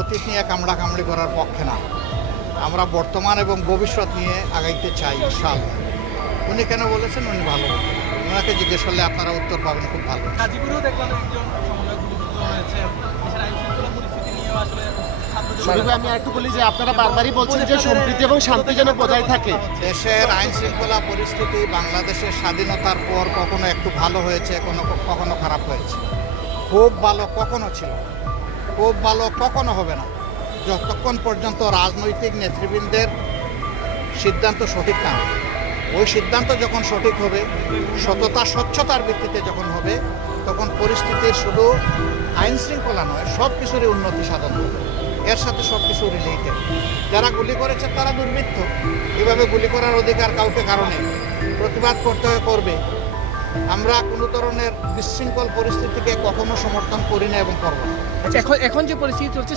অতীত নিয়ে কামড়াকামড়ি করার পক্ষে না। আমরা বর্তমান এবং ভবিষ্যৎ নিয়ে আগাইতে চাই ইনশাআল্লাহ। উনি কেন বলেছেন, উনি ভালো বলতেন। ওনাকে জিজ্ঞেস করলে আপনারা উত্তর পাবেন খুব ভালো। গাজীপুরেও দেখলাম একজন সমন্বয়ক গুলিবিদ্ধ হয়েছে। দেশের আইন শৃঙ্খলা পরিস্থিতি নিয়েও আসলে শরীফ, আমি একটু বলি যে আপনারা বারবারই বলছেন যে সম্প্রীতি এবং শান্তি যেন বজায় থাকে। দেশের আইন শৃঙ্খলা পরিস্থিতি বাংলাদেশের স্বাধীনতার পর কখনো একটু ভালো হয়েছে, কখনো খারাপ হয়েছে। খুব ভালো কখনো ছিল না, খুব ভালো কখনো হবে না, যতক্ষণ পর্যন্ত রাজনৈতিক নেতৃবৃন্দের সিদ্ধান্ত সঠিক না হবে। ওই সিদ্ধান্ত যখন সঠিক হবে, সততা স্বচ্ছতার ভিত্তিতে যখন হবে, তখন পরিস্থিতির শুধু আইন শৃঙ্খলা নয়, সব কিছুরই উন্নতি সাধন হবে। এর সাথে সব কিছু রিলেটেড। যারা গুলি করেছে তারা দুর্বৃত্ত। এভাবে গুলি করার অধিকার কাউকে কারণে প্রতিবাদ করতে হয়, করবে। আমরা কোনো ধরনের বিশৃঙ্খল পরিস্থিতিকে কখনো সমর্থন করি না এবং করব না। আচ্ছা, এখন যে পরিস্থিতি চলছে